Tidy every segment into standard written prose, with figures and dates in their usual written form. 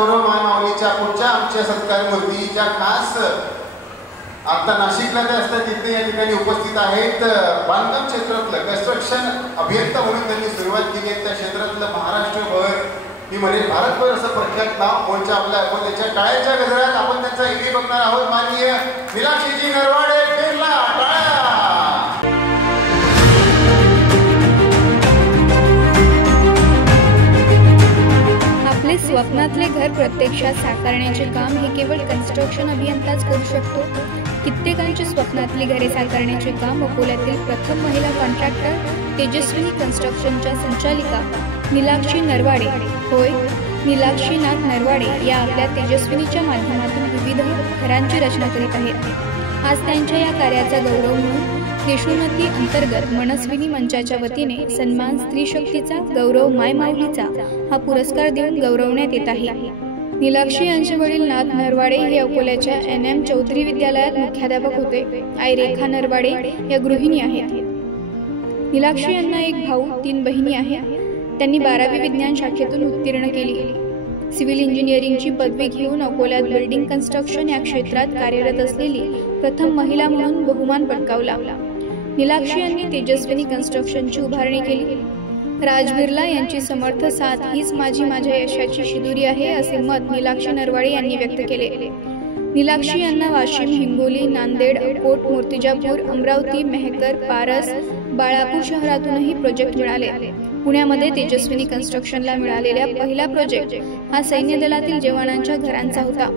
गौरव मायमाऊलीच्या पुढच्या आमच्या सत्कार मूर्ती ज्या खास आता नाशिकला ते असतात तिथे या ठिकाणी उपस्थित आहेत। बांधकाम क्षेत्रातलं कन्स्ट्रक्शन अभियंता म्हणून त्यांनी सुरुवात केली आहे। त्या क्षेत्रातलं महाराष्ट्रभर मी म्हणेल भारतभर असं प्रख्यात नाव कोणच्या आपल्या त्याच्या टाळ्याच्या गजरात आपण त्यांचा इडी बघणार आहोत। माननीय नीलाक्षीजी नरवाडे बिर्ला टाळ्या। आपले स्वप्नातले घर प्रत्यक्षात साकारण्याचे काम हे केवळ कन्स्ट्रक्शन अभियंताच करू शकतो। कित्येकांची स्वप्नातली घरे साकारण्याचे काम अकोल्यातील प्रथम महिला कॉन्ट्रॅक्टर तेजस्विनी कन्स्ट्रक्शनच्या संचालिका नीलाक्षी नरवाडे होय नीलाक्षीनाथ नरवाडे या आपल्या तेजस्विनीच्या माध्यमातून विविध घरांची रचना करीत आहेत। आज त्यांच्या या कार्याचा गौरव म्हणून देशोन्नती अंतर्गत मनस्विनी मंचाच्या वतीने सन्मान स्त्री शक्तीचा गौरव मायमाऊलीचा हा पुरस्कार देऊन गौरवण्यात येत आहे। नीलाक्षी यांचे वडील नाथ नरवाडे हे अकोल्याच्या NM चौधरी विद्यालयात मुख्याध्यापक होते। आई रेखा नरवाडे या गृहिणी आहेत। नीलाक्षी यांना एक भाऊ 3 बहिणी आहेत। त्यांनी 12वी विज्ञान शाखेतून उत्तीर्ण केली। सिव्हिल इंजिनिअरिंगची पदवी घेऊन अकोल्यात बिल्डिंग कन्स्ट्रक्शन या क्षेत्रात कार्यरत असलेली प्रथम महिला म्हणून बहुमान पटकावला। नीलाक्षी यांनी तेजस्विनी कन्स्ट्रक्शनची उभारणी केली। राज बिर्ला यांची समर्थ साथ हीच माझ्या यशाची शिदोरी आहे असे मत नीलाक्षी नरवाडे यांनी व्यक्त केले। नीलाक्षी यांना वाशिम, हिंगोली, नांदेड, अकोट, मूर्तिजापूर, अमरावती, मेहकर, पारस, बाळापूर शहरातूनही प्रोजेक्ट मिळाले। पुण्यामध्ये तेजस्विनी कन्स्ट्रक्शनला मिळालेला पहिला प्रोजेक्ट हा सैन्य दलातील जवानांच्या घरांचा होता।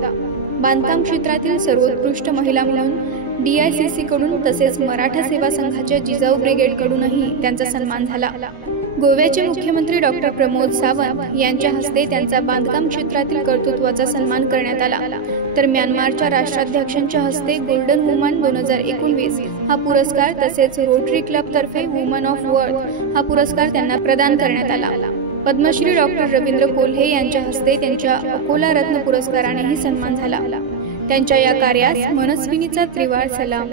बांधकाम क्षेत्रातील सर्वोत्कृष्ट महिला म्हणून DICC कडून तसेच मराठा सेवा संघाच्या जिजाऊ ब्रिगेड कडूनही त्यांचा सन्मान झाला। गोव्याचे मुख्यमंत्री डॉक्टर प्रमोद सावंत यांच्या हस्ते त्यांचा बांधकाम क्षेत्रातील कर्तृत्वाचा सन्मान करण्यात आला, तर म्यानमारच्या राष्ट्राध्यक्षांच्या हस्ते गोल्डन वुमन 2019 हा पुरस्कार तसेच रोटरी क्लब तर्फे वुमन ऑफ वर्थ हा पुरस्कार त्यांना प्रदान करण्यात आला। पद्मश्री डॉक्टर रवींद्र कोल्हे यांच्या हस्ते त्यांच्या अकोला रत्न पुरस्कारानेही सन्मान झाला। त्यांच्या या कार्यास मनस्विनीचा त्रिवार सलाम।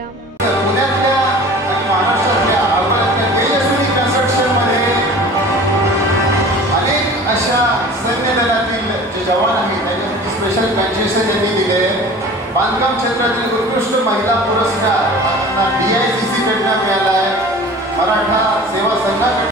सैन्य दलातील जे जवान आहेत त्यांच्यासाठी स्पेशल पॅन्शन त्यांनी दिले। बांधकाम क्षेत्रातील उत्कृष्ट महिला पुरस्कार DICC कडून मिळाला आहे, मराठा सेवा संघाकडून